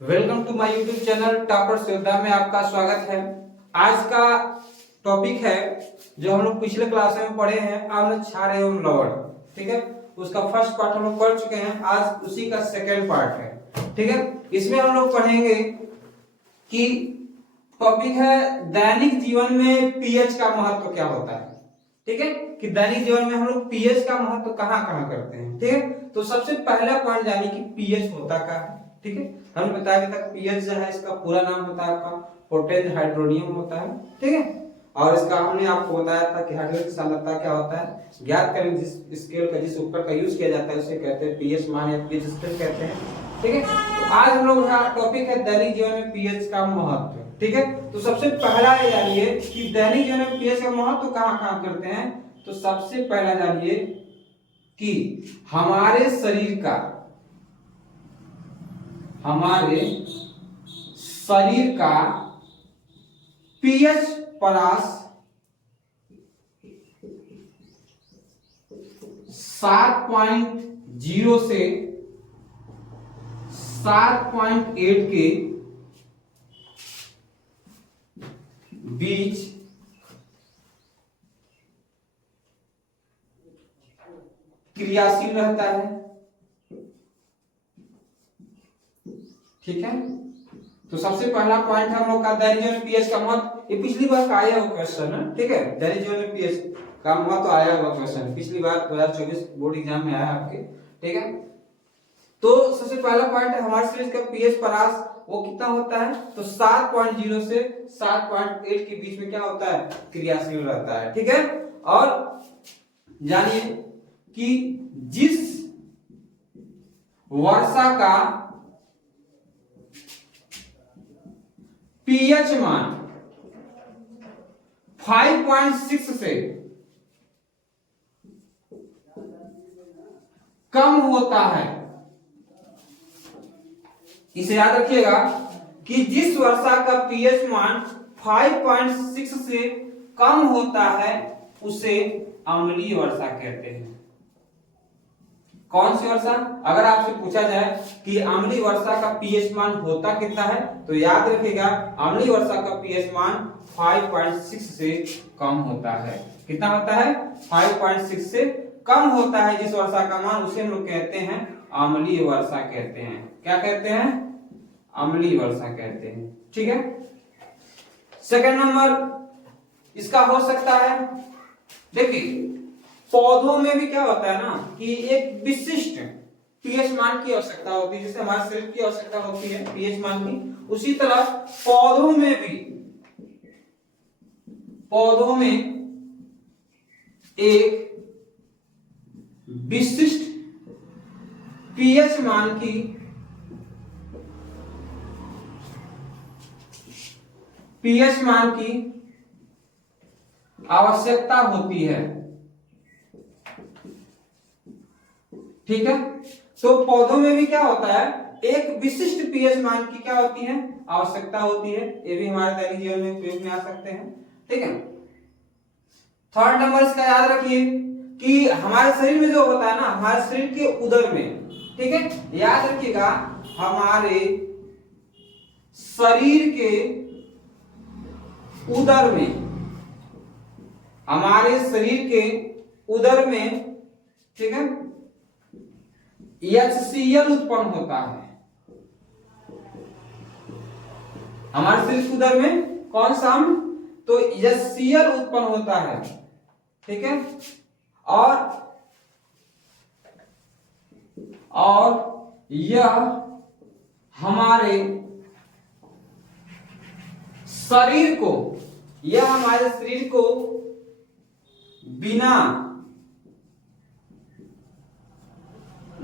Welcome to my YouTube channel toppers योद्धा में आपका स्वागत है। आज का टॉपिक है जो हम लोग पिछले क्लास में पढ़े हैं, अम्ल क्षार एवं लवण। ठीक है, उसका फर्स्ट पार्ट हम लोग पढ़ चुके हैं, आज उसी का सेकेंड पार्ट है। ठीक है, इसमें हम लोग पढ़ेंगे कि टॉपिक है दैनिक जीवन में पीएच का महत्व क्या होता है। ठीक है, कि दैनिक जीवन में हम लोग पीएच का महत्व कहाँ कहाँ करते हैं। ठीक है, तो सबसे पहला पॉइंट जानी कि पीएच होता क्या है। ठीक है, हमने बताया अभी तक पीएच जो है इसका पूरा नाम होता है आपका पोटेंट हाइड्रोनियम होता है। ठीक है, और इसका हमने आपको बताया था कि हाइड्रोजन सांद्रता क्या होता है, ज्ञात करें जिस स्केल का जिस उपकरण का यूज किया जाता है उसे कहते हैं पीएच मान या पीएच स्केल कहते हैं। ठीक है, तो आज हम लोग का टॉपिक है दैनिक जीवन में पीएच का महत्व। ठीक है, तो सबसे पहला ये जानिए कि दैनिक जीवन में पीएच का महत्व कहाँ कहाँ करते हैं। तो सबसे पहला जानिए कि हमारे शरीर का पीएच परास 7.0 से 7.8 के बीच क्रियाशील रहता है। ठीक है, तो सबसे पहला पॉइंट है हम लोग का दैनिक जीवन में पीएच का महत्व। ये पिछली बार का आया हुआ क्वेश्चन है। ठीक है, दैनिक जीवन में पीएच का महत्व आया हुआ क्वेश्चन पिछली बार 2024 बोर्ड एग्जाम में आया आपके। ठीक है, तो सबसे पहला पॉइंट है हमारे शरीर का पीएच परास वो कितना होता है, तो 7.0 से 7.8 के बीच में क्या होता है, क्रियाशील रहता है। ठीक है, और जानिए कि जिस वर्षा का पीएच मान 5.6 से कम होता है, इसे याद रखिएगा कि जिस वर्षा का पीएच मान 5.6 से कम होता है उसे अम्लीय वर्षा कहते हैं। कौन सी वर्षा, अगर आपसे पूछा जाए कि अम्लीय वर्षा का पीएच मान होता कितना है, तो याद रखिएगा अम्लीय वर्षा का पीएच मान 5.6 से कम होता है। कितना होता है, 5.6 से कम होता है जिस वर्षा का मान, उसे हम लोग कहते हैं अम्लीय वर्षा कहते हैं। क्या कहते हैं, अम्लीय वर्षा कहते हैं। ठीक है, सेकंड नंबर इसका हो सकता है, देखिए पौधों में भी क्या होता है ना कि एक विशिष्ट पीएच मान की आवश्यकता होती है, जैसे हमारे शरीर की आवश्यकता होती है पीएच मान की, उसी तरह पौधों में एक विशिष्ट पीएच मान की आवश्यकता होती है। ठीक है, तो पौधों में भी क्या होता है, एक विशिष्ट पीएच मान की क्या होती है, आवश्यकता होती है। ये भी हमारे दैनिक जीवन में उपयोग में आ सकते हैं। ठीक है, थर्ड नंबर इसका याद रखिए कि हमारे शरीर में जो होता है ना, हमारे शरीर के उदर में, ठीक है, याद रखिएगा हमारे शरीर के उदर में, ठीक है, HCl उत्पन्न होता है। हमारे शरीर के उदर में कौन सा अम्ल, तो HCl उत्पन्न होता है। ठीक है, और यह हमारे शरीर को बिना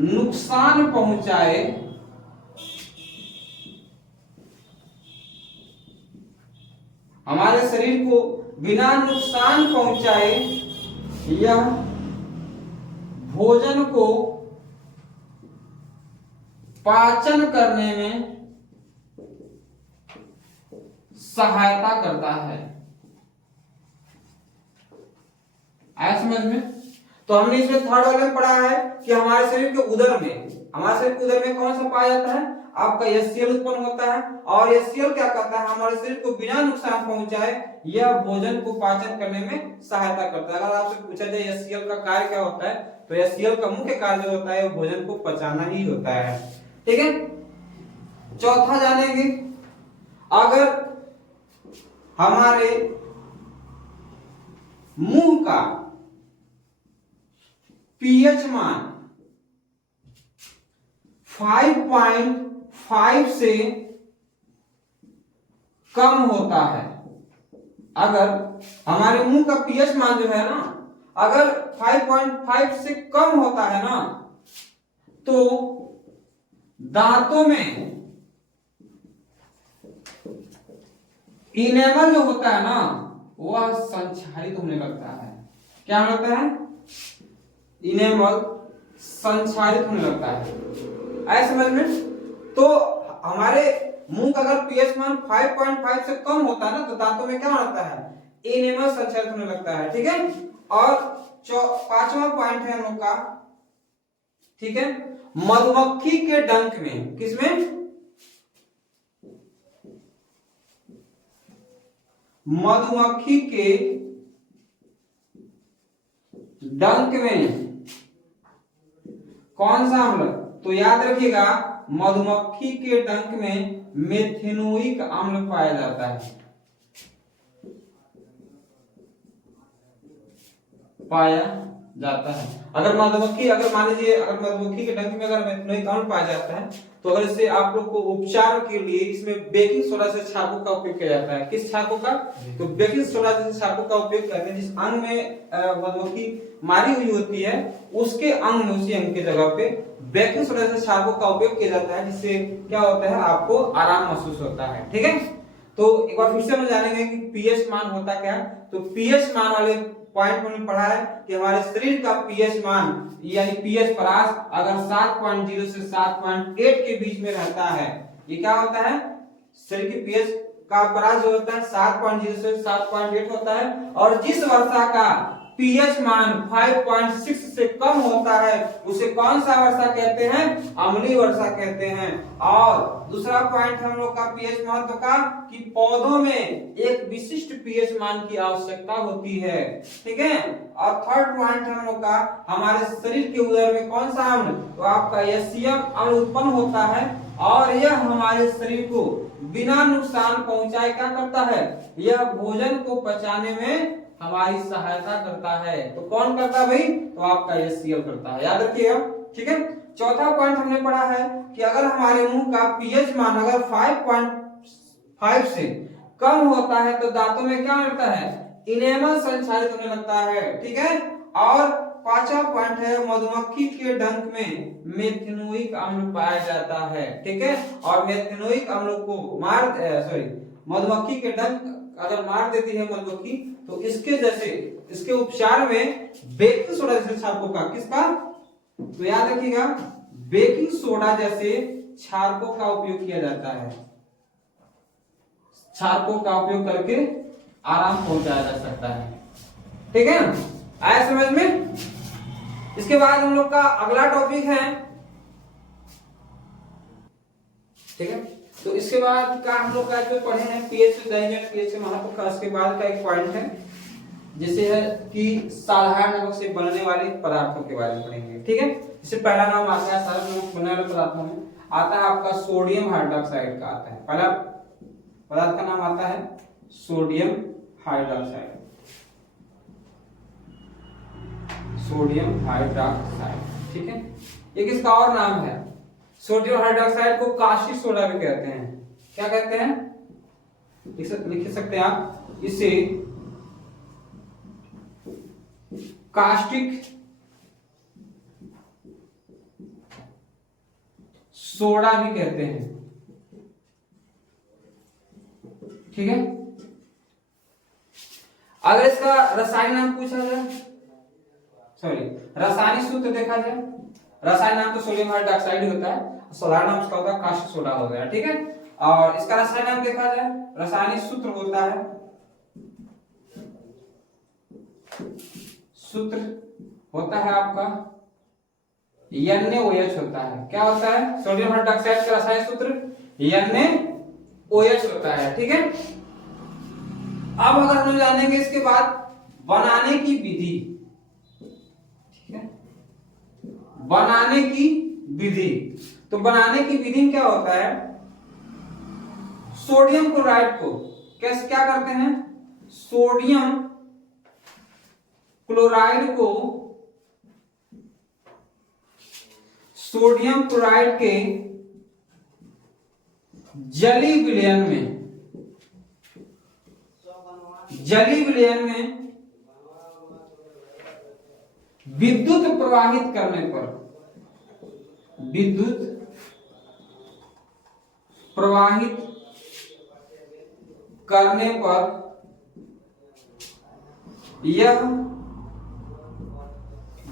नुकसान पहुंचाए यह भोजन को पाचन करने में सहायता करता है। आया समझ में, तो तो हमने इसमें थर्ड वाले में पढ़ा है कि हमारे शरीर के उदर में कौन सा पाया जाता है, आपका HCl उत्पन्न होता है। और HCl क्या करता है, हमारे शरीर को बिना नुकसान पहुंचाए यह भोजन को पाचन करने में सहायता करता है। अगर आपसे पूछा जाए HCl का कार्य क्या होता है, तो HCl का मुख्य कार्य जो होता है वो भोजन को पचाना ही होता है। ठीक है, चौथा जानेंगे, अगर हमारे मुंह का पीएच मान 5.5 से कम होता है, अगर हमारे मुंह का पीएच मान जो है ना, अगर 5.5 से कम होता है ना, तो दांतों में इनेमल जो होता है ना, वह संक्षारित होने लगता है। क्या होता है, इनेमल संक्षारित होने लगता है। ऐसे समझ में, तो हमारे मुंह का अगर पीएच मान 5.5 से कम होता है ना, तो दांतों में क्या होता है, इनेमल संक्षारित होने लगता है। ठीक है, और पांचवा पॉइंट है हम लोग का, ठीक है, मधुमक्खी के डंक में, किसमें, मधुमक्खी के डंक में कौन सा अम्ल, तो याद रखिएगा मधुमक्खी के डंक में मेथेनोइक अम्ल पाया जाता है, अगर मान लीजिए अगर मधुमक्खी के डंक में अगर मेथेनोइक अम्ल पाया जाता है, तो अगर इसे आप लोग को उपचार के लिए इसमें बेकिंग सोडा से छापों का उपयोग किया जाता है। किस छापों का, तो बेकिंग सोडा जैसे छापों का उपयोग करते हैं। जिस अंग में मधुमक्खी मारी हुई होती है, उसके अंग में, उसी अंग के जगह पे बेकिंग सोडा से छापों का उपयोग किया जाता है, जिससे क्या होता है, आपको आराम महसूस होता है। ठीक है, तो एक बार फिर से हम जानेंगे कि पीएच मान होता क्या है। तो पीएच मान वाले पॉइंट में पढ़ा है कि हमारे शरीर का पीएच मान यानी पीएच परास अगर 7.0 से 7.8 के बीच में रहता है, ये क्या होता है, शरीर की पीएच का परास जो होता है 7.0 से 7.8 होता है। और जिस वर्षा का पीएच मान 5.6 से कम होता है उसे कौन सा वर्षा कहते हैं, अम्लीय वर्षा कहते हैं। और दूसरा पॉइंट हम लोग का पीएच महत्व का कि पौधों में एक विशिष्ट पीएच मान की आवश्यकता होती है। ठीक है, और थर्ड पॉइंट हम लोग का हमारे शरीर के उदर में कौन सा अम्ल, तो आपका HCl अम्ल उत्पन्न होता है, और यह हमारे शरीर को बिना नुकसान पहुंचाए क्या करता है, यह भोजन को पचाने में हमारी सहायता करता है। तो कौन करता है भाई, तो आपका HCl करता है, याद रखिएगा। ठीक है, चौथा पॉइंट हमने पढ़ा है कि अगर हमारे मुंह का पीएच मान अगर 5.5 से कम होता है, तो दांतों में क्या होता है, इनेमल संचारित होने लगता है। ठीक है, और पांचवा पॉइंट है मधुमक्खी के डंक में मेथेनोइक अम्ल पाया जाता है। ठीक है, और मेथेनोइक अम्ल को मधुमक्खी के डंक अगर मार देती है मधुमक्खी, तो इसके जैसे इसके उपचार में बेकिंग सोडा जैसे छापों का, किसका, तो याद रखिएगा बेकिंग सोडा जैसे छापों का उपयोग किया जाता है। छापों का उपयोग करके आराम पहुंचाया जा सकता है। ठीक है, आया समझ में। इसके बाद हम लोग का अगला टॉपिक है, ठीक है, तो इसके बाद का हम लोग का जो पढ़े हैं पीएच पीएच के महत्व का, इसके बाद का एक पॉइंट है जैसे है कि साधारण नमक से बनने वाले पदार्थों के बारे में पढ़ेंगे। ठीक है, इससे पहला नाम आता है साधारण नमक बनने वाले पदार्थों में आता है आपका सोडियम हाइड्रोक्साइड का आता है। पहला पदार्थ का नाम आता है सोडियम हाइड्रोक्साइड, सोडियम हाइड्रोक्साइड। ठीक है, एक इसका और नाम है, सोडियम हाइड्रोक्साइड को कास्टिक सोडा भी कहते हैं। क्या कहते हैं, लिख सकते हैं आप इसे कास्टिक सोडा भी कहते हैं। ठीक है, अगर इसका रासायनिक नाम पूछा जाए, रासायनिक सूत्र देखा जाए, रासायनिक नाम तो सोडियम हाइड्रोक्साइड होता है, साधारण नाम इसका होता है कास्टिक सोडा हो गया। ठीक है, और इसका रासायनिक नाम देखा जाए, रासायनिक सूत्र होता है, सूत्र होता है आपका NaOH होता है। क्या होता है? सोडियम हाइड्रोक्साइड का रासायनिक सूत्र NaOH होता है। ठीक है, अब अगर हम जानेंगे इसके बाद बनाने की विधि। ठीक है, बनाने की विधि, तो बनाने की विधि में क्या होता है, सोडियम क्लोराइड को कैसे क्या करते हैं, सोडियम क्लोराइड को सोडियम क्लोराइड के जलीय विलयन में विद्युत प्रवाहित करने पर यह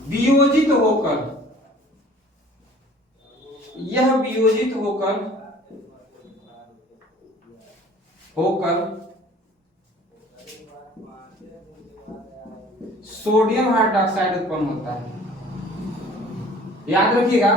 वियोजित होकर सोडियम हाइड्रोक्साइड उत्पन्न होता है। याद रखिएगा,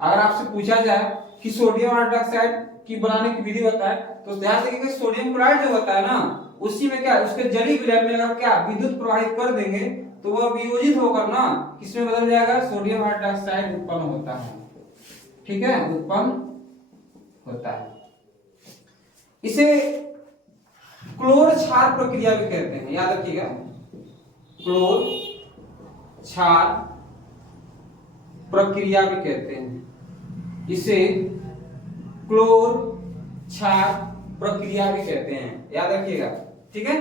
अगर आपसे पूछा जाए कि सोडियम हाइड्रोक्साइड की बनाने की विधि होता है, तो ध्यान रखिएगा सोडियम क्लोराइड जो होता है ना, उसी में क्या उसके जलीय विलयन में अगर क्या विद्युत प्रवाहित कर देंगे तो वह वियोजित होकर ना किसमें बदल जाएगा, सोडियम हाइड्रोक्साइड उत्पन्न होता है। ठीक है, उत्पन्न होता है। इसे क्लोर क्षार प्रक्रिया भी कहते हैं। याद रखिएगा, क्लोर क्षार प्रक्रिया भी कहते हैं। इसे क्लोर क्षार प्रक्रिया भी कहते हैं। याद रखिएगा। ठीक है,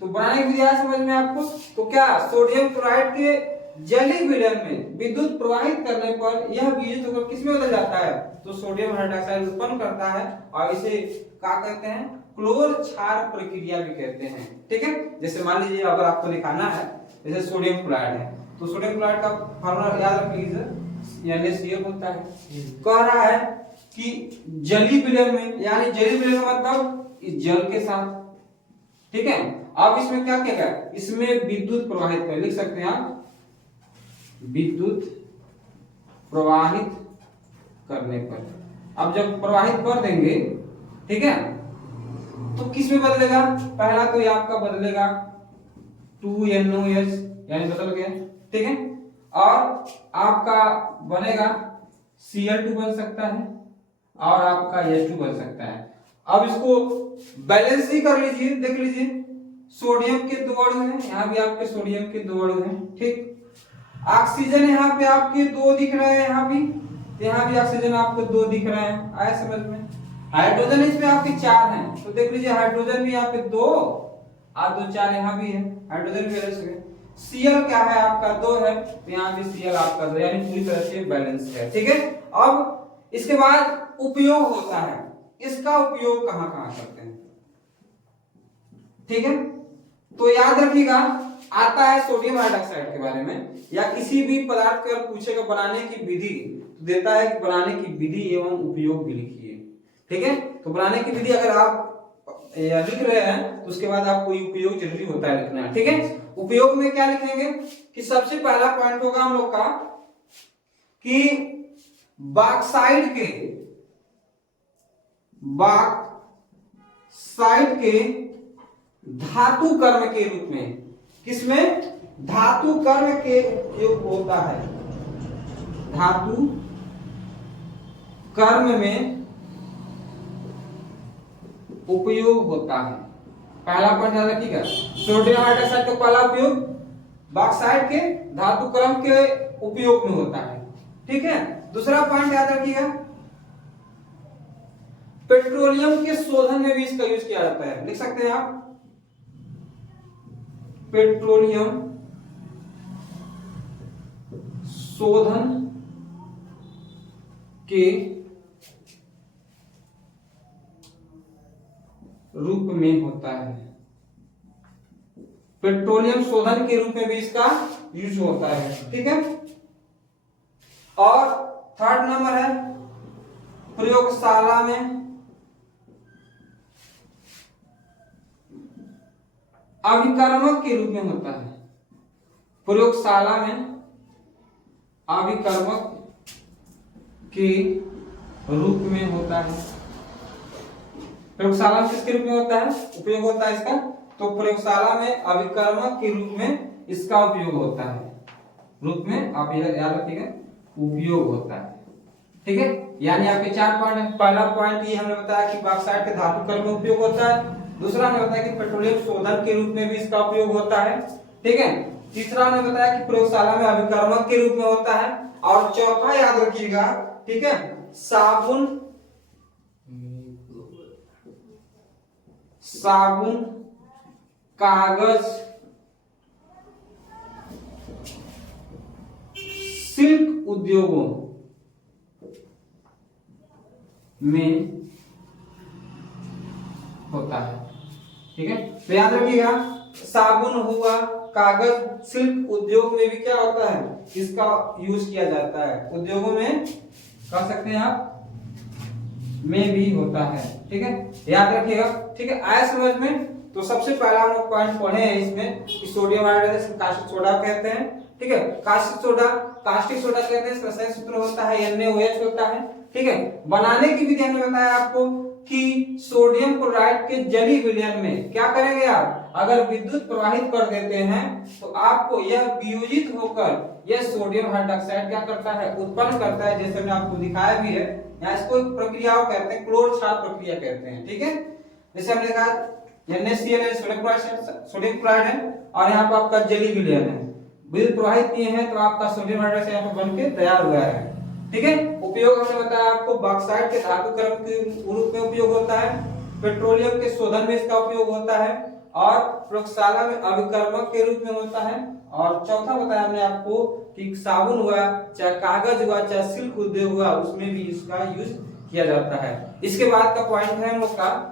तो बनाने की विधि समझ में आपको, तो क्या सोडियम क्लोराइड के जलीय विलयन में विद्युत प्रवाहित करने पर यह वियोजित होकर किसमें बदल जाता है, तो सोडियम हाइड्रोक्साइड उत्पन्न करता है, और इसे क्या कहते हैं, क्लोर क्षार प्रक्रिया भी कहते हैं। ठीक है, जैसे मान लीजिए अगर आपको दिखाना है, जैसे सोडियम क्लोराइड है, तो सोडियम क्लोराइड का फार्मूला याद रख लीजिए, NaCl होता है। कह रहा है कि जलीय विलयन में, यानी जलीय विलयन का मतलब इस जल के साथ। ठीक है, अब इसमें क्या क्या है, इसमें विद्युत प्रवाहित कर, लिख सकते हैं आप, विद्युत प्रवाहित करने पर। अब जब प्रवाहित कर देंगे, ठीक है, तो किस में बदलेगा, पहला तो ये आपका बदलेगा 2NOH, यानी बदल गया। ठीक है, और आपका बनेगा Cl2 बन सकता है, और आपका H2 बन सकता है। अब इसको बैलेंस ही कर लीजिए, देख लीजिए, सोडियम के 2 अणु हैं, यहाँ भी आपके सोडियम के 2 अणु हैं। ठीक, ऑक्सीजन यहाँ पे आपके 2 दिख रहे हैं, यहाँ भी ऑक्सीजन आपको 2 दिख रहे हैं। आया समझ में। हाइड्रोजन इसमें आपके 4 हैं, तो देख लीजिए हाइड्रोजन भी यहाँ पे 2 और 2 4 यहाँ भी है, हाइड्रोजन भी बैलेंस है। Cl क्या है आपका 2 है, तो यहाँ भी Cl आपका 2, यानी पूरी तरह से बैलेंस है। ठीक है, अब इसके बाद उपयोग होता है, इसका उपयोग कहां कहां करते हैं। ठीक है, तो याद रखिएगा, आता है सोडियम हाइड्रोक्साइड के बारे में, या किसी भी पदार्थ का पूछेगा बनाने की विधि, तो देता है कि बनाने की विधि एवं उपयोग भी लिखिए। ठीक है, तो बनाने की विधि अगर आप लिख रहे हैं, तो उसके बाद आपको उपयोग जरूरी होता है लिखना। ठीक है, उपयोग में क्या लिखेंगे कि सबसे पहला पॉइंट होगा हम लोग का कि बॉक्साइट के धातु कर्म के रूप में, किसमें, धातु कर्म के उपयोग होता है, धातु कर्म में उपयोग होता है। पहला पॉइंट याद रखिएगा, सोडियम हाइड्रोक्साइड का पहला उपयोग बॉक्साइट के धातु क्रम के उपयोग में होता है। ठीक है, दूसरा पॉइंट याद रखिएगा, पेट्रोलियम के शोधन में भी इसका यूज किया जाता है। लिख सकते हैं आप, पेट्रोलियम शोधन के रूप में होता है, पेट्रोलियम शोधन के रूप में भी इसका यूज होता है। ठीक है, और थर्ड नंबर है प्रयोगशाला में अभिकर्मक के रूप में होता है, प्रयोगशाला में अभिकर्मक के रूप में होता है। प्रयोगशाला में किसके रूप में होता है उपयोग होता है इसका? तो प्रयोगशाला में अभिकर्मक के रूप में इसका उपयोग होता है, रूप में आप याद रखिएगा उपयोग होता है। ठीक है, यानी आपके 4 पॉइंट है। पहला पॉइंट ये हमने बताया कि बॉक्साइट के धातु कर्म में उपयोग होता है। दूसरा हमने बताया कि पेट्रोलियम शोधन के रूप में भी इसका उपयोग होता है। ठीक है, तीसरा हमने बताया कि प्रयोगशाला में अभिकर्मक के रूप में होता है। और चौथा याद रखिएगा, ठीक है, साबुन कागज सिल्क उद्योगों में होता है। ठीक है, तो याद रखिएगा साबुन हुआ, कागज, सिल्क उद्योग में भी क्या होता है इसका यूज किया जाता है। उद्योगों में कह सकते हैं आप में भी होता है। ठीक है, याद रखिएगा। ठीक है, आया समझ में? तो सबसे पहला हम लोग पॉइंट पढ़े हैं इसमें कि सोडियम आयोडाइड कास्टिक सोडा कहते हैं। ठीक है, कास्टिक सोडा कहते हैं, रासायनिक सूत्र होता है NaOH होता है। ठीक है, बनाने की विधि हमने बताया आपको कि सोडियम क्लोराइड के जली विलयन में क्या करेंगे आप, अगर विद्युत प्रवाहित कर देते हैं तो आपको यह वियोजित होकर यह सोडियम हाइड्रोक्साइड क्या करता है उत्पन्न करता है। जैसे मैंने आपको दिखाया भी है, यहाँ इसको एक प्रक्रियाओं कहते हैं, क्लोर क्षार प्रक्रिया कहते हैं। ठीक है, जैसे हमने कहा NaCl है, सोडियम क्लोराइड है, और यहाँ पर आपका जली विलयन है, विद्युत प्रवाहित किए हैं तो आपका सोडियम हाइड्रोक्साइड यहाँ पर बनके तैयार हुआ है। ठीक है, उपयोग हमने बताया आपको बॉक्साइट के धातु कर्म के रूप में उपयोग होता है, पेट्रोलियम के शोधन में इसका उपयोग होता है, और प्रयोगशाला में अभिकर्मक के रूप में होता है। और चौथा बताया हमने आपको कि साबुन हुआ, चाहे कागज हुआ, चाहे सिल्क उद्योग हुआ, उसमें भी इसका यूज किया जाता है। इसके बाद का पॉइंट है हम लोग का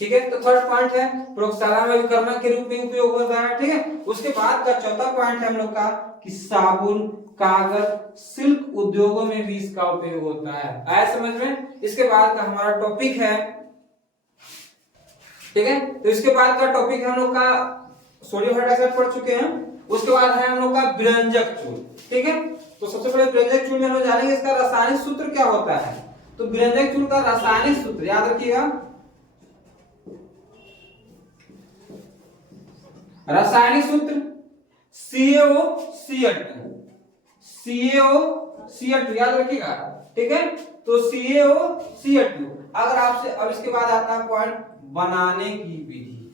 ठीक है, तो थर्ड पॉइंट है प्रयोगशाला में अभिकर्मक के रूप में उपयोग होता है। ठीक है, उसके बाद का चौथा पॉइंट है हम लोग का कि साबुन, कागज, सिल्क उद्योगों में भी इसका उपयोग होता है। आया समझ में? इसके बाद का हमारा टॉपिक है, ठीक है, तो इसके बाद का टॉपिक है हम लोग का सोडियम हाइड्रोक्साइड पढ़ चुके हैं। उसके बाद है हम लोग का विरंजक चूल। ठीक है, तो सबसे पहले विरंजक चूल में हम लोग जानेंगे इसका रासायनिक सूत्र क्या होता है। तो विरंजक चूल का रासायनिक सूत्र याद रखिएगा, रासायनिक सूत्र CaOCl2 याद रखिएगा। ठीक है, तो CaOCl2। अगर आपसे अब इसके बाद आता है पॉइंट बनाने की विधि,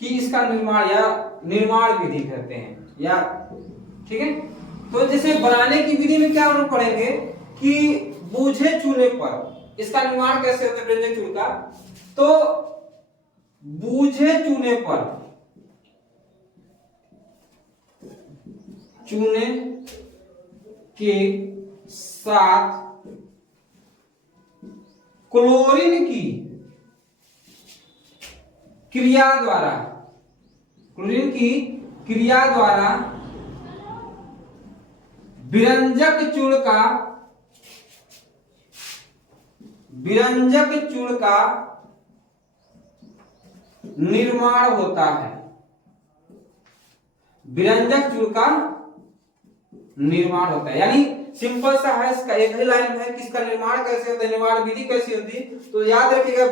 कि इसका निर्माण या निर्माण विधि कहते हैं या। ठीक है, तो जैसे बनाने की विधि में क्या हम लोग पढ़ेंगे कि बूझे चूल्हे पर इसका निर्माण कैसे होता है विरंजक चूल का। तो बूझे चूने पर चूने के साथ क्लोरीन की क्रिया द्वारा विरंजक चूल का निर्माण होता है। विरंजक चूल का निर्माण होता है, यानी सिंपल सा है, इसका एक ही लाइन है कि इसका निर्माण कैसे होता है, निर्माण विधि कैसी होती है। तो याद रखिएगा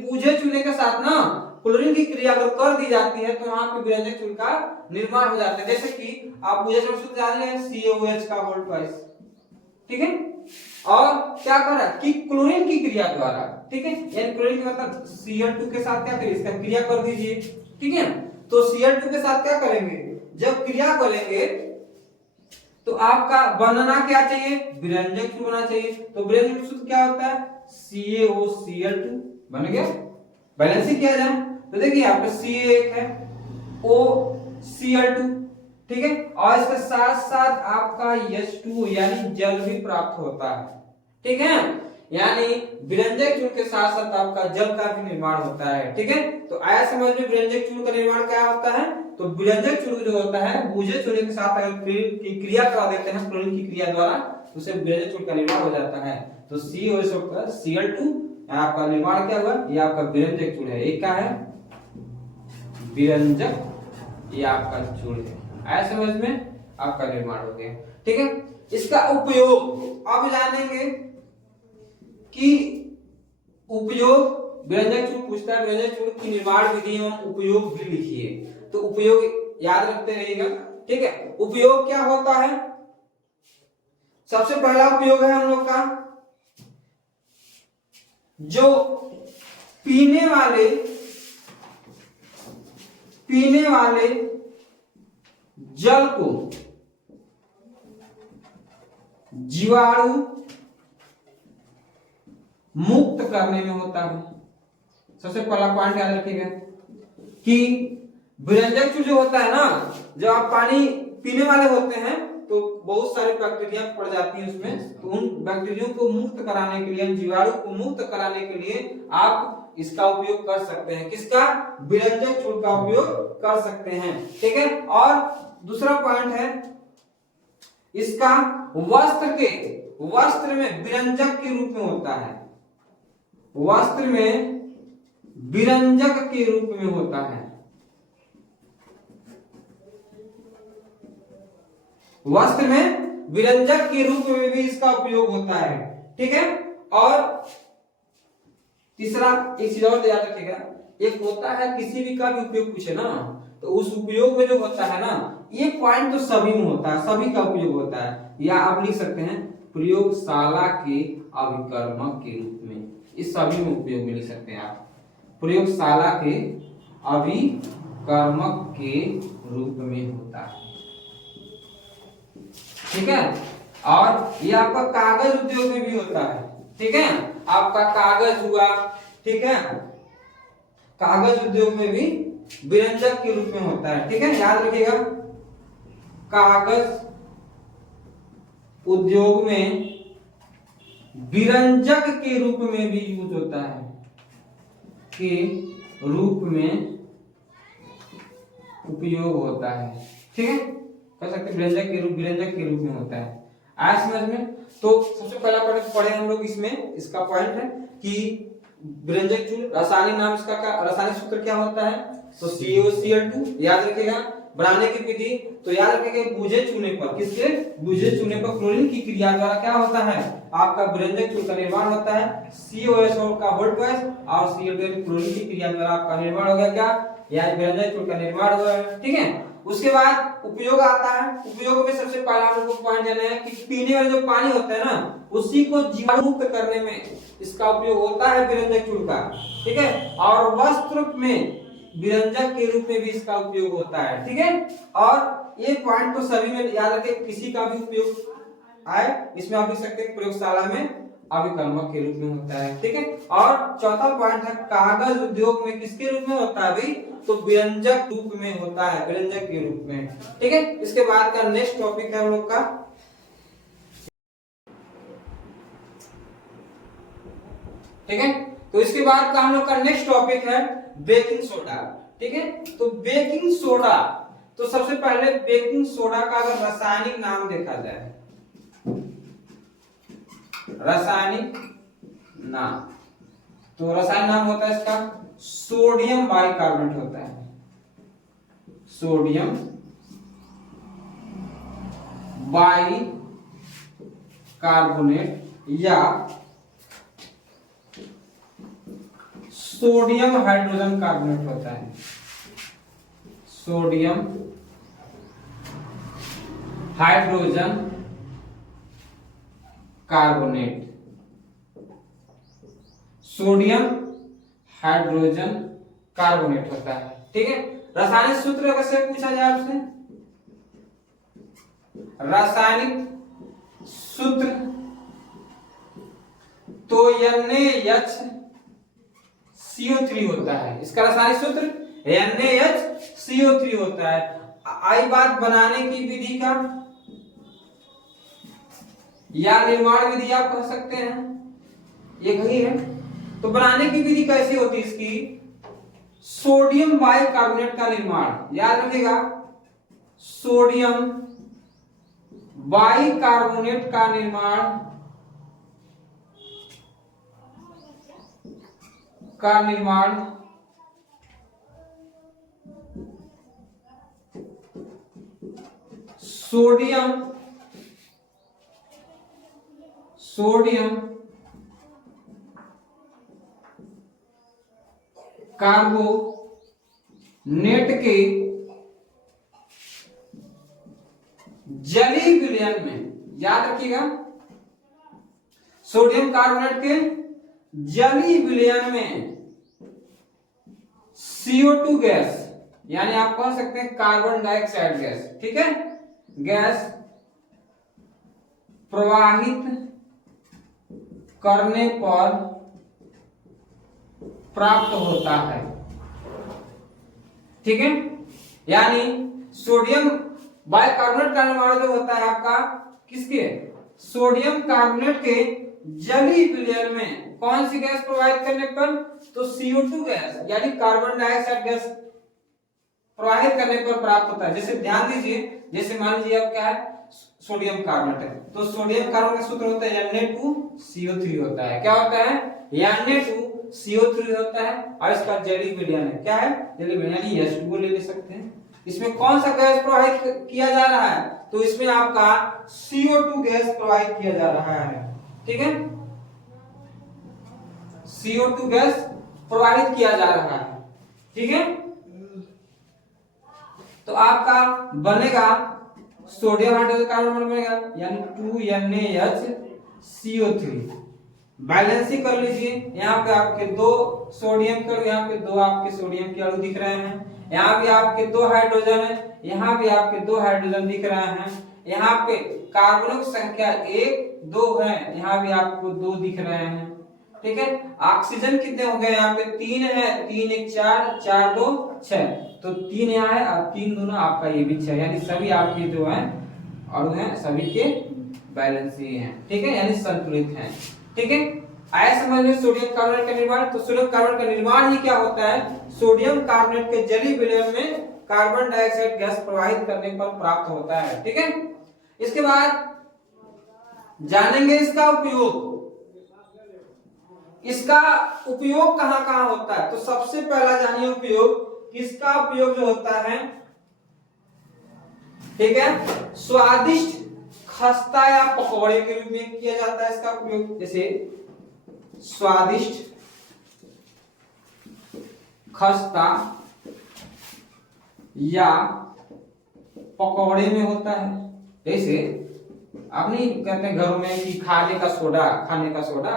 बूझे चूल्हे के साथ ना क्लोरीन की क्रिया अगर कर दी जाती है तो वहां पे विरंजक चूल का निर्माण हो जाता है। जैसे कि आप बूझे चूल सूत्र जान रहे हैं CaOH का होल ट्वाइस। ठीक है, और क्या करा कि क्लोरीन की क्रिया द्वारा, ठीक है, यानी क्लोरीन का मतलब Cl2 के साथ क्या करें, इसका क्रिया कर दीजिए। ठीक है, तो Cl2 के साथ क्या करेंगे, जब क्रिया करेंगे तो आपका बनना क्या चाहिए, विरंजक चूल होना चाहिए। तो विरंजक सूत्र क्या होता है, CaOCl2 बन गया। बैलेंसिंग किया जाए तो देखिए यहाँ पे Ca एक है, OCl2, ठीक है, और इसके साथ साथ आपका H2 यानी जल भी प्राप्त होता है। ठीक है, यानी विरंजक चूल के साथ साथ आपका जल का भी निर्माण होता है। ठीक है, तो आया समझ में विरंजक चूल का निर्माण क्या होता है। तो विरंजक चूल जो होता है बूझे चूल्हे के साथ अगर क्रिया करा देते हैं क्लोरीन की क्रिया द्वारा, तो उसे विरंजक चूल का निर्माण हो जाता है। तो CaOH Cl2 आपका निर्माण क्या हुआ, ये आपका विरंजक चूर्ण है। एक क्या है, विरंजक, ये आपका चूर्ण है। आया समझ में, आपका निर्माण हो गया। ठीक है, इसका उपयोग अब जानेंगे कि उपयोग, विरंजक चूर्ण पूछता है, विरंजक चूर्ण की निर्माण विधि एवं उपयोग भी लिखिए। तो उपयोग याद रखते रहिएगा। ठीक है, उपयोग क्या होता है, सबसे पहला उपयोग है हम लोग का, जो पीने वाले जल को जीवाणु मुक्त करने में होता है। सबसे पहला पॉइंट याद रखिएगा कि विरंजक चूर्ण जो होता है ना, जब आप पानी पीने वाले होते हैं तो बहुत सारे बैक्टीरिया पड़ जाती हैं उसमें, तो उन बैक्टीरिया को मुक्त कराने के लिए, जीवाणु को मुक्त कराने के लिए आप इसका उपयोग कर सकते हैं। किसका, विरंजक चूर्ण का उपयोग कर सकते हैं। ठीक है, और दूसरा पॉइंट है इसका वस्त्र में विरंजक के रूप में होता है, वस्त्र में विरंजक के रूप में होता है, वस्त्र में विरंजक के रूप में भी इसका उपयोग होता है। ठीक है, और तीसरा एक चीज और याद रखिएगा, एक होता है किसी भी का भी उपयोग पूछे ना, तो उस उपयोग में जो होता है ना, ये पॉइंट तो सभी में होता है, सभी का उपयोग होता है, या आप लिख सकते हैं प्रयोगशाला के अभिकर्मक के रूप में, इस सभी में उपयोग में लिख सकते हैं आप, प्रयोगशाला के अभिकर्मक के रूप में होता है। ठीक है, और ये आपका कागज उद्योग में भी होता है। ठीक है, आपका कागज हुआ, ठीक है, कागज उद्योग में भी विरंजक के रूप में होता है। ठीक है, याद रखिएगा, कागज उद्योग में विरंजक के रूप में भी यूज होता है, के रूप में उपयोग होता है। ठीक है, कह सकते हैं विरंजक के रूप में होता है। आया समझ में। तो सबसे पहला पढ़े हम लोग, इसमें इसका पॉइंट है कि विरंजक चूर्ण, रासायनिक नाम इसका क्या, रासायनिक सूत्र क्या होता है, तो COCl2 याद रखिएगा। बनाने की विधि तो याद रखिएगा, बुझे चूने पर, किसके, बुझे चूने पर क्लोरीन की क्रिया द्वारा क्या होता है, आपका विरंजक चूर्ण का निर्माण होता है। COSO का होल्ड ट्वाइस और Cl2 क्लोरीन की क्रिया द्वारा आपका निर्माण हो गया, क्या, यह विरंजक चूर्ण का निर्माण हुआ है। ठीक है, उसके बाद उपयोग आता है। उपयोग में सबसे पहला हम लोग को पॉइंट देना है कि पीने वाला जो पानी होता है ना, उसी को जीवाणु मुक्त करने में इसका उपयोग होता है विरंजक चूर्ण का। ठीक है, और वस्त्र में विरंजक के रूप में भी इसका उपयोग होता है। ठीक है, और ये पॉइंट तो सभी में याद रखें, किसी का भी उपयोग आए इसमें आप लिख सकते हैं प्रयोगशाला में अभिकर्मक के रूप में होता है। ठीक है, और चौथा पॉइंट है कागज उद्योग में किसके रूप में होता है भाई, तो विरंजक रूप में होता है, विरंजक के रूप में। ठीक है, इसके बाद का नेक्स्ट टॉपिक है हम लोग का, ठीक है, तो इसके बाद का हम लोग का नेक्स्ट टॉपिक है बेकिंग सोडा। ठीक है, तो बेकिंग सोडा, तो सबसे पहले बेकिंग सोडा का अगर रासायनिक नाम देखा जाए, रासायनिक नाम, तो रासायनिक नाम होता है इसका सोडियम बाइकार्बोनेट होता है, सोडियम बाइकार्बोनेट या सोडियम हाइड्रोजन कार्बोनेट होता है, sodium hydrogen carbonate, sodium hydrogen carbonate होता है। ठीक है, रासायनिक सूत्र अगर से पूछा जाए आपसे, रासायनिक सूत्र तो NaHCO3 होता है, इसका रासायनिक सूत्र NaHCO3 होता है। आई बात बनाने की विधि का या निर्माण विधि आप कह सकते हैं, ये वही है। तो बनाने की विधि कैसी होती है इसकी, सोडियम बाइकार्बोनेट का निर्माण, याद रखिएगा, सोडियम बाइकार्बोनेट का निर्माण का निर्माण सोडियम कार्बोनेट के जलीय विलयन में, याद रखिएगा, सोडियम कार्बोनेट के जलीय विलयन में CO2 गैस, यानी आप कह सकते हैं कार्बन डाइऑक्साइड गैस, ठीक है, गैस प्रवाहित करने पर प्राप्त होता है, ठीक है। यानी सोडियम बाइकार्बोनेट का निर्माण जो होता है आपका किसके, सोडियम कार्बोनेट के जलीय विलयन में कौन सी गैस प्रवाहित करने पर, तो CO2 गैस यानी कार्बन डाइऑक्साइड गैस प्रवाहित करने पर प्राप्त होता है। जैसे ध्यान दीजिए, जैसे मान लीजिए अब क्या है, सोडियम कार्बोनेट है, तो सोडियम कार्बोनेट का सूत्र होता है Na2CO3 होता है, क्या होता है, Na2CO3 होता है, और इसका जलीय विलयन है, क्या है, जलीय विलयन, यानी H2O ले सकते हैं। इसमें कौन सा गैस प्रवाहित किया जा रहा है, तो इसमें आपका CO2 गैस प्रवाहित किया जा रहा है, ठीक है, CO2 गैस प्रवाहित किया जा रहा है, ठीक है। तो आपका बनेगा सोडियम हाइड्रोजन कार्बन बनेगा, यानी 2NaHCO3। बैलेंसिंग कर लीजिए, यहाँ पे आपके 2 सोडियम के, यहाँ पे 2 आपके सोडियम के अणु दिख रहे हैं, यहाँ भी आपके 2 हाइड्रोजन है, यहाँ भी आपके 2 हाइड्रोजन दिख रहे हैं, यहाँ पे कार्बनों की संख्या 1 2 है, यहाँ भी आपको 2 दिख रहे हैं, ठीक है। ऑक्सीजन कितने हो गए, यहाँ पे 3 है, 3 1 4 4 2 6, तो 3 यहाँ है और 3 दोनों आपका ये भी 6, यानी सभी आपके जो है अणु हैं सभी के बैलेंस ही हैं, ठीक है, यानी संतुलित हैं, ठीक है। आया समझ में सोडियम कार्बोनेट का निर्माण। तो सोडियम कार्बोनेट का निर्माण ही क्या होता है, सोडियम कार्बोनेट के जलीय विलयन में कार्बन डाइऑक्साइड गैस प्रवाहित करने पर प्राप्त होता है, ठीक है। इसके बाद जानेंगे इसका उपयोग, इसका उपयोग कहां कहां होता है। तो सबसे पहला जानिए उपयोग, इसका उपयोग जो होता है, ठीक है, स्वादिष्ट खस्ता या पकौड़े के रूप में किया जाता है इसका उपयोग। जैसे स्वादिष्ट खस्ता या पकौड़े में होता है। जैसे आप नहीं कहते घरों में कि खाने का सोडा, खाने का सोडा,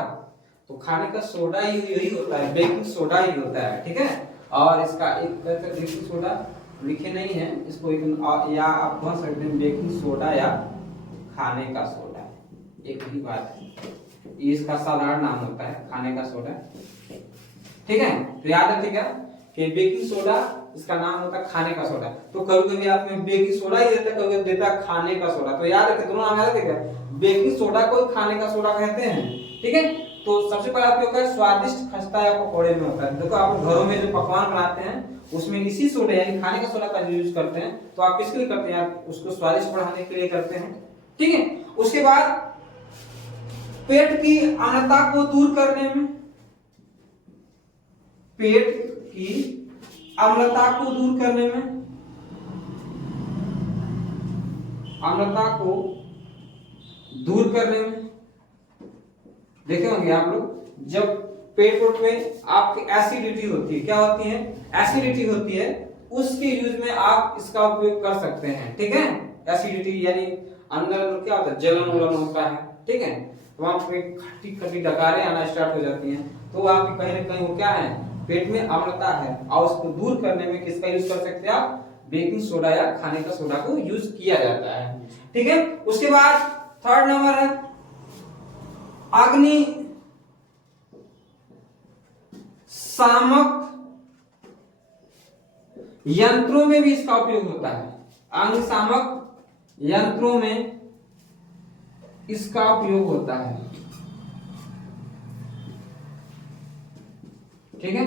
तो खाने का सोडा यही होता है, बेकिंग सोडा ही होता है, ठीक है। और इसका एक बेकिंग सोडा लिखे नहीं है, इसको एक या आप कह सकते हैं बेकिंग सोडा या खाने का सोडा, एक ही बात है, ये इसका साधारण नाम होता है खाने का सोडा, ठीक है। तो याद रखिएगा कि बेकिंग सोडा इसका नाम होता है खाने का सोडा। तो कभी कभी आप में बेकिंग सोडा ही देता, कभी देता खाने का सोडा, तो याद रखिए दोनों नाम याद रखिएगा, बेकिंग सोडा को खाने का सोडा कहते हैं, ठीक है। तो सबसे पहला उपयोग है स्वादिष्ट खस्ता या पकौड़े में होता है। देखो आप घरों में जो पकवान बनाते हैं उसमें इसी सोडे यानी खाने का सोडा का यूज करते हैं, तो आप किसके लिए करते हैं, आप उसको स्वादिष्ट बढ़ाने के लिए करते हैं, ठीक है। उसके बाद पेट की अम्लता को दूर करने में, पेट की अम्लता को दूर करने में, अम्लता को दूर करने में, देखे होंगे आप लोग, जब पेट में आपकी एसिडिटी होती है, क्या होती है, एसिडिटी होती है, उसके यूज में आप इसका उपयोग कर सकते हैं, ठीक है। एसिडिटी यानी अंदर क्या होता है, जलन वलन होता है, ठीक है, वहां पे खट्टी खट्टी डकारें आना स्टार्ट हो जाती हैं, तो आपकी कहीं ना कहीं वो क्या है, पेट में अम्लता है, और उसको दूर करने में किसका यूज कर सकते हैं आप, बेकिंग सोडा या खाने का सोडा को यूज किया जाता है, ठीक है। उसके बाद थर्ड नंबर है अग्नि शामक यंत्रों में भी इसका उपयोग होता है। अग्निशामक यंत्रों में इसका उपयोग होता है, ठीक है।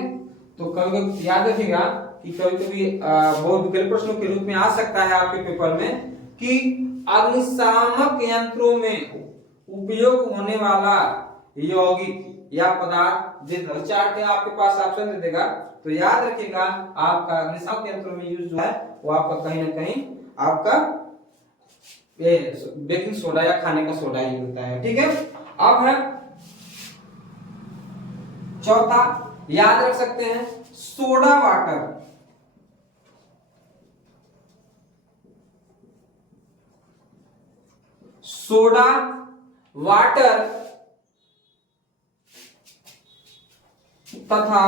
तो कभी याद रखिएगा कि कभी कभी बहुत विकल्प प्रश्नों के रूप में आ सकता है आपके पेपर में कि अग्निशामक यंत्रों में उपयोग होने वाला यौगिक या पदार्थ दे देगा, चार के आपके पास ऑप्शन दे देगा। तो याद रखिएगा आपका अग्निशामक यंत्रों में यूज जो है वो आपका कहीं ना कहीं आपका ये बेकिंग सोडा या खाने का सोडा ही होता है। ठीक है, अब है चौथा, याद रख सकते हैं सोडा वाटर। सोडा वाटर तथा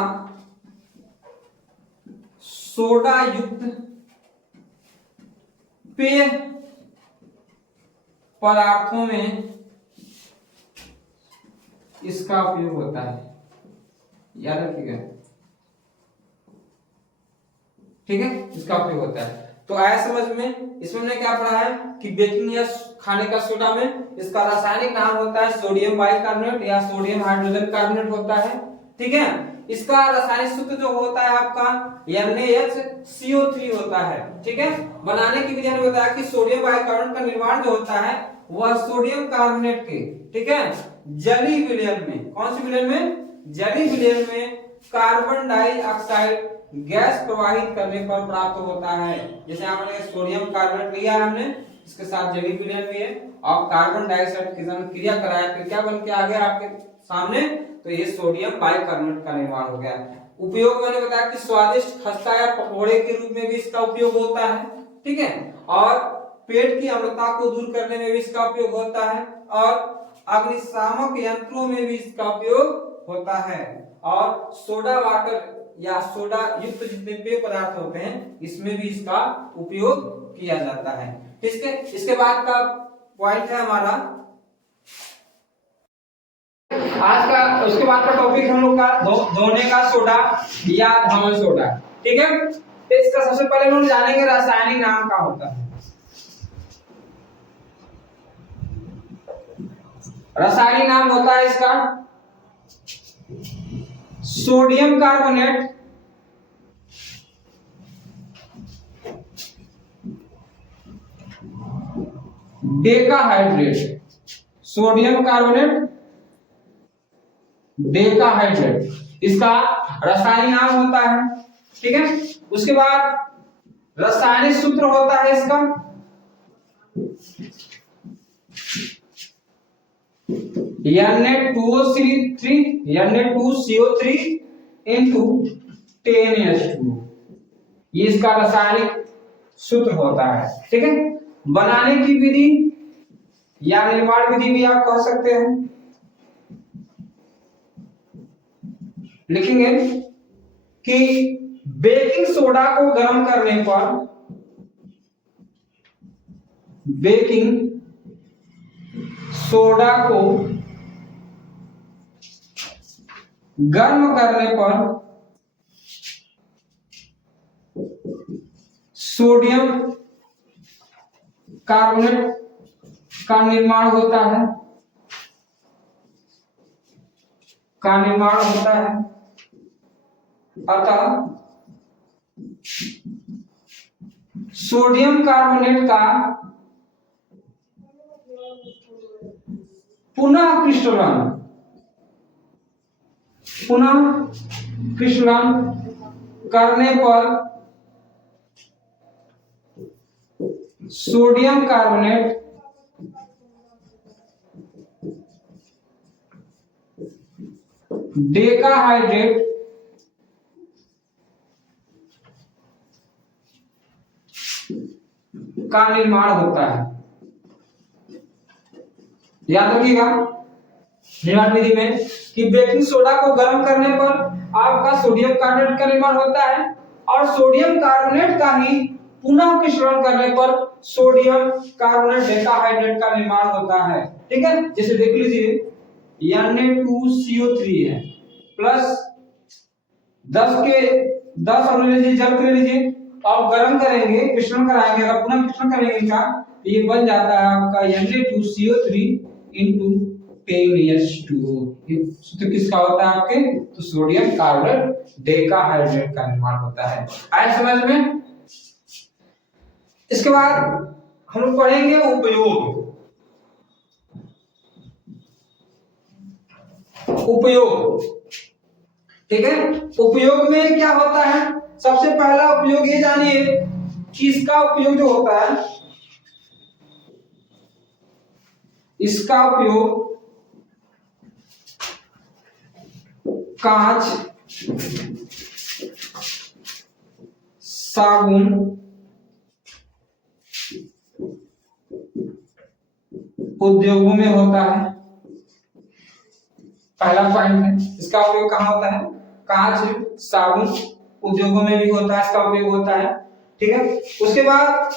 सोडा युक्त पेय पदार्थों में इसका उपयोग होता है, याद रखिएगा। ठीक है, इसका उपयोग होता है। तो आया समझ में? इसमें हमने क्या पढ़ा है कि बेकिंग या खाने का सोडा में इसका रासायनिक नाम होता है सोडियम बाइकार्बोनेट या सोडियम हाइड्रोजन कार्बोनेट होता है। ठीक है, इसका रासायनिक सूत्र जो होता है आपका NaHCO3 होता है। ठीक है, बनाने की विधि ने बताया कि सोडियम बाइकार्बोनेट का निर्माण जो होता है वह सोडियम कार्बोनेट के, ठीक है, जली विलयन में, कौन सी विलयन में? जली विलयन में कार्बन डाइऑक्साइड गैस प्रवाहित करने पर प्राप्त होता है। जैसे आपने सोडियम कार्बोनेट लिया है हमने, इसके साथ जली विलयन भी है और कार्बन डाइऑक्साइड के साथ क्रिया कराया, फिर क्या बन के आ गया आपके सामने? तो ये सोडियम बाइकार्बोनेट का निर्माण हो गया। उपयोग मैंने बताया कि स्वादिष्ट खस्ता या पकौड़े के रूप में भी इसका उपयोग होता है। ठीक है, और पेट की अम्लता को दूर करने में भी इसका उपयोग होता है और अग्निशामक यंत्रों में भी इसका उपयोग होता है। और सोडा वाटर या सोडा युक्त जितने पेय पदार्थ होते हैं इसमें भी इसका उपयोग किया जाता है। ठीक है, इसके बाद का पॉइंट है हमारा आज का, उसके बाद का टॉपिक हम लोग का धोने का सोडा या धवल सोडा। ठीक है, तो इसका सबसे पहले हम लोग जानेंगे रासायनिक नाम क्या होता है। रासायनिक नाम होता है इसका sodium carbonate decahydrate, sodium carbonate decahydrate इसका रासायनिक नाम होता है। ठीक है, उसके बाद रासायनिक सूत्र होता है इसका Na2CO3 into 10H2, ये इसका रासायनिक सूत्र होता है। ठीक है, बनाने की विधि या निर्माण विधि भी आप कह सकते हैं। लिखेंगे कि बेकिंग सोडा को गर्म करने पर, बेकिंग सोडा को गर्म करने पर सोडियम कार्बोनेट का निर्माण होता है, अतः सोडियम कार्बोनेट का पुनः क्रिस्टलन करने पर सोडियम कार्बोनेट डेकाहाइड्रेट का निर्माण होता है। याद रखिएगा निर्माण विधि में कि बेकिंग सोडा को गर्म करने पर आपका सोडियम कार्बोनेट का निर्माण होता है और सोडियम कार्बोनेट का ही पुनः क्रिस्टलन करने पर सोडियम कार्बोनेट डेकाहाइड्रेट का निर्माण होता है। ठीक है, जैसे देख लीजिए Na2CO3 है प्लस 10 और ले लीजिए, जल कर लीजिए और गर्म करेंगे, क्रिस्टलन कराएंगे, अगर पुनः क्रिस्टलन करेंगे इनका तो ये बन जाता है आपका Na2CO3 into 10H2O। ये सूत्र किसका होता है आपके? तो सोडियम कार्बोनेट डेकाहाइड्रेट का निर्माण होता है। आया समझ में? इसके बाद हम लोग पढ़ेंगे उपयोग। ठीक है। उपयोग में क्या होता है, सबसे पहला उपयोग ये जानिए कि इसका उपयोग जो होता है, इसका उपयोग कांच, साबुन, उद्योगों में होता है। पहला पॉइंट है, इसका उपयोग कहाँ होता है, कांच, साबुन, उद्योगों में भी होता है, इसका उपयोग होता है। ठीक है। उसके बाद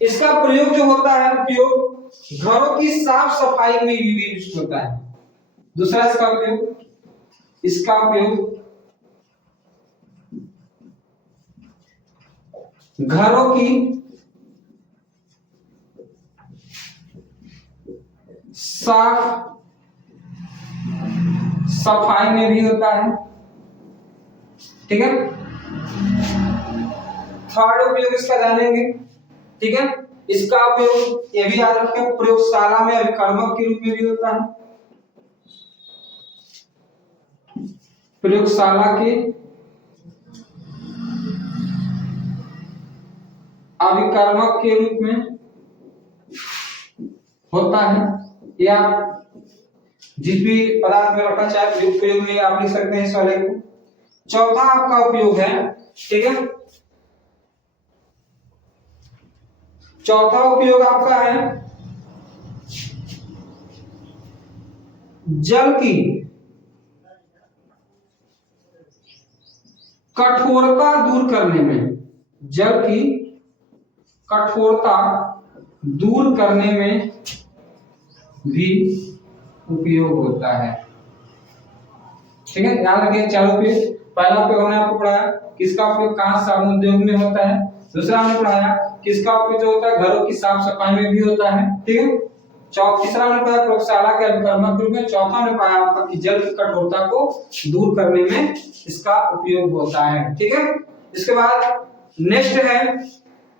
इसका प्रयोग जो होता है, उपयोग घरों की साफ सफाई में भी यूज होता है। दूसरा इसका उपयोग घरों की साफ सफाई में भी होता है। ठीक है। थर्ड उपयोग इसका जानेंगे। ठीक है। इसका उपयोग ये भी याद रखें, प्रयोगशाला में अभिकर्मक के रूप में भी होता है। प्रयोगशाला के अभिकर्मक के रूप में होता है, या जिस भी पदार्थ में रखा चाहे उपयोग में आप लिख सकते हैं इस वाले को। चौथा आपका उपयोग है, ठीक है, चौथा उपयोग आपका है जल की कठोरता दूर करने में, जल की कठोरता दूर करने में भी उपयोग होता है। ठीक है, ध्यान रखिए। चारों उपयोग, पहला उपयोग हमने आपको पढ़ाया किसका उपयोग कांच साबुन उद्योग में होता है। दूसरा हमने पढ़ाया किसका उपयोग जो होता है घरों की साफ सफाई में भी होता है। ठीक है। तीसरा हमने पढ़ाया प्रयोगशाला के अभिकर्मक रूप में। चौथा हमने पढ़ाया आपका कि जल की कठोरता को दूर करने में इसका उपयोग होता है। ठीक है। इसके बाद नेक्स्ट है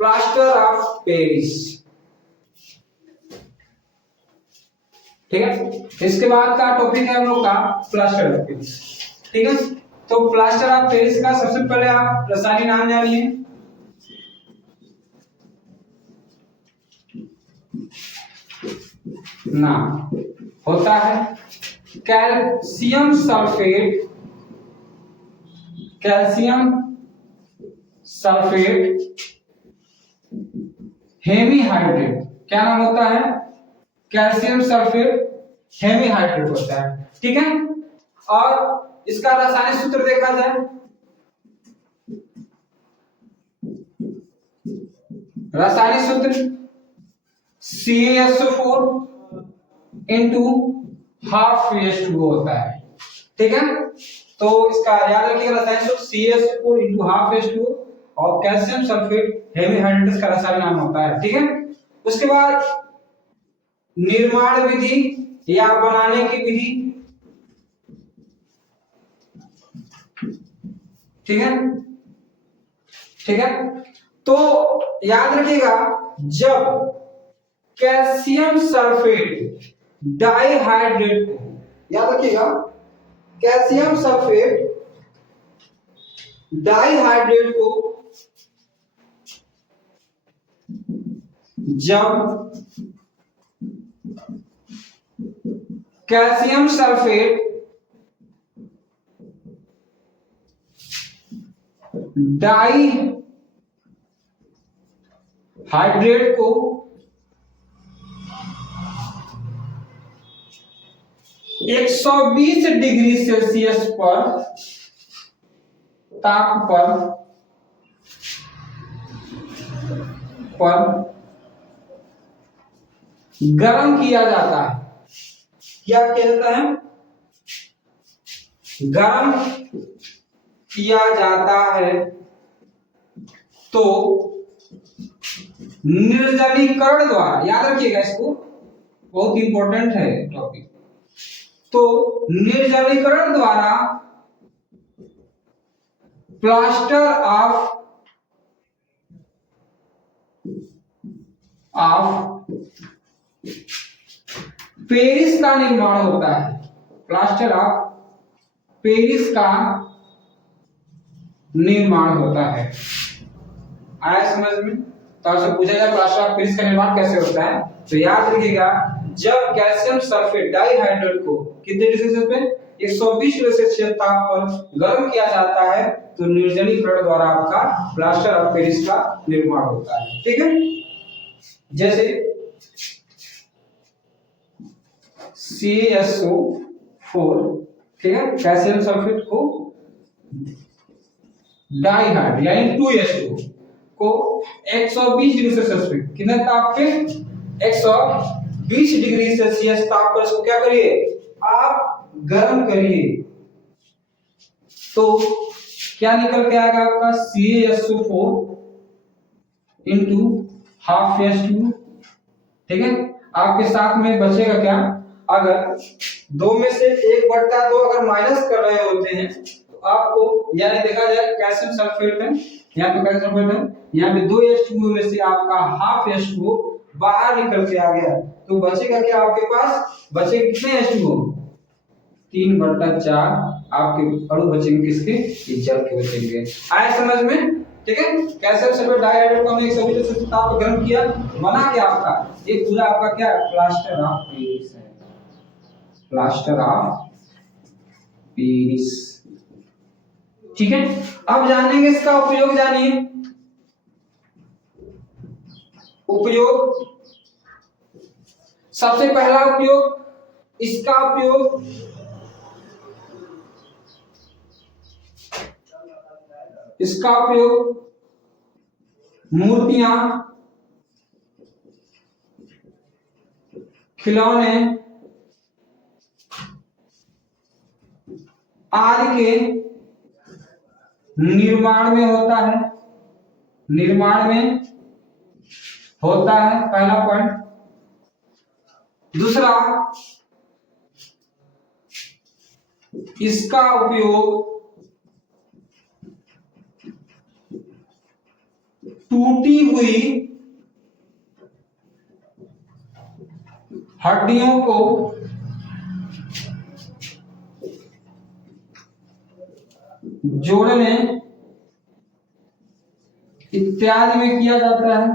प्लास्टर ऑफ पेरिस। ठीक है। इसके बाद का टॉपिक है हम लोग का प्लास्टर ऑफ पेरिस। ठीक है। तो प्लास्टर ऑफ पेरिस का सबसे पहले आप रासायनिक नाम जानिए। नाम होता है calcium sulphate, calcium sulphate hemihydrate. क्या नाम होता है, कैल्शियम सल्फेट हेमी हाइड्रेट होता है। ठीक है। और इसका रासायनिक सूत्र देखा जाए, रासायनिक सूत्र CaSO4 into half H2O होता है। ठीक है। तो इसका याद रखिएगा, रासायनिक सूत्र CaSO4 into half H2O और कैल्शियम सल्फेट हेमी हाइड्रेट का रासायनिक नाम होता है। ठीक है। उसके बाद निर्माण विधि या बनाने की विधि। ठीक है। ठीक है। तो याद रखिएगा, जब कैल्शियम सल्फेट डाइहाइड्रेट को, याद रखिएगा कैल्शियम सल्फेट डाइहाइड्रेट को जब कैल्शियम सल्फेट डाइहाइड्रेट को 120 डिग्री सेल्सियस पर ताप पर गर्म किया जाता है। क्या किया जाता है, गर्म किया जाता है, तो निर्जलीकरण द्वारा, याद रखिएगा इसको, बहुत इंपॉर्टेंट है टॉपिक। तो निर्जलीकरण द्वारा प्लास्टर ऑफ पेरिस का निर्माण होता है। प्लास्टर ऑफ पेरिस का निर्माण होता है। आया समझ में? तो आपसे पूछा जाए प्लास्टर ऑफ पेरिस का निर्माण कैसे होता है, तो याद रखिएगा, जब कैल्शियम सल्फेट डाइहाइड्रेट को कितने डिग्री सेल्सियस पे 120 डिग्री सेल्सियस ताप पर गर्म किया जाता है तो निर्जलीकरण प्रक्रिया द्वारा आपका प्लास्टर ऑफ पेरिस का निर्माण होता है। ठीक है, जैसे CaSO4, ठीक है, कैल्शियम सल्फेट को डाइहाइड यानी 2H2 को 120 डिग्री सेल्सियस पे कितने ताप पे 120 डिग्री सेल्सियस ताप पर इसको क्या करिए, आप गर्म करिए, तो क्या निकल के आएगा आपका CaSO4 इंटू हाफ H2। ठीक है, आपके साथ में बचेगा क्या, अगर दो में से 1/2 अगर माइनस कर रहे होते हैं तो आपको यानी देखा जाए कैल्शियम सल्फेट है, यहाँ पे कैल्शियम सल्फेट है, यहाँ पे 2H2O में से आपका हाफ H2O बाहर निकल के आ गया, तो बचेगा क्या आपके पास, बचे कितने H2O 3/4 आपके अणु बचेंगे किसके, जल के बचेंगे। आया समझ में? ठीक है, कैल्शियम सल्फेट डाइहाइड्रेट को हमने 120 डिग्री सेल्सियस ताप पर गर्म किया, बना क्या आपका, एक पूरा आपका क्या प्लास्टर ऑफ पेरिस है, प्लास्टर ऑफ पेरिस। ठीक है, अब जानेंगे इसका उपयोग, जानिए उपयोग। सबसे पहला उपयोग, इसका उपयोग मूर्तियां, खिलौने आदि के निर्माण में होता है, पहला पॉइंट। दूसरा, इसका उपयोग टूटी हुई हड्डियों को जोड़ने इत्यादि में किया जाता है।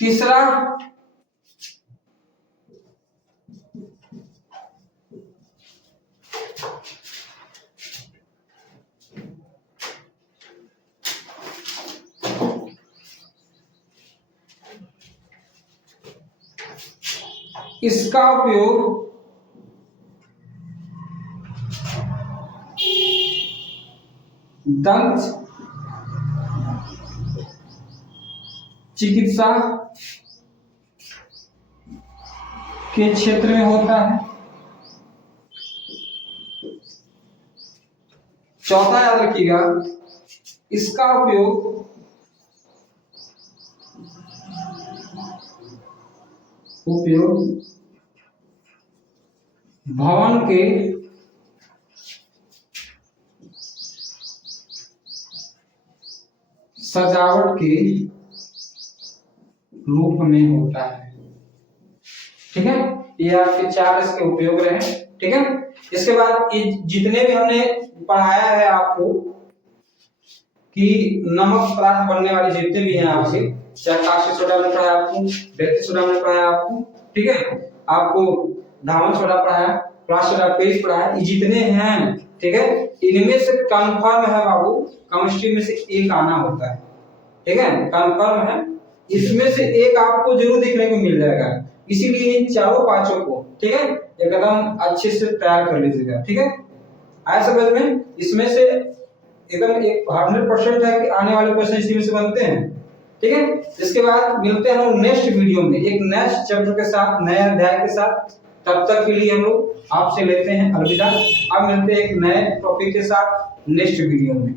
तीसरा, इसका उपयोग दंत चिकित्सा के क्षेत्र में होता है। चौथा याद रखिएगा, इसका उपयोग भवन के सजावट के रूप में होता है। ठीक है, ये आपके 4 इसके उपयोग रहे। ठीक है, इसके बाद ये जितने भी हमने पढ़ाया है आपको कि नमक पदार्थ बनने वाले जितने भी हैं आपसे, चाहे कास्टिक सोडा में पढ़ाया आपको, बेकिंग सोडा में पढ़ाया आपको, ठीक है, आपको धावन सोडा पढ़ाया, प्लास्टर ऑफ पेरिस पढ़ाया, ये जितने हैं, ठीक है, इनमें से कंफर्म है बाबू, केमिस्ट्री में से एक आना होता है। ठीक है, कंफर्म है, इसमें से एक आपको जरूर देखने को मिल जाएगा, इसीलिए इन चारों पांचों को, ठीक है, एकदम अच्छे से तैयार कर लीजिएगा। ठीक है, आया समझ में? इसमें से एकदम 100% है कि आने वाले क्वेश्चन इसी में से बनते हैं। ठीक है, इसके बाद मिलते हैं हम लोग नेक्स्ट वीडियो में एक नेक्स्ट चैप्टर के साथ, नए अध्याय के साथ। तब तक के लिए हम लोग आपसे लेते हैं अलविदा। अब मिलते हैं एक नए टॉपिक के साथ नेक्स्ट वीडियो में।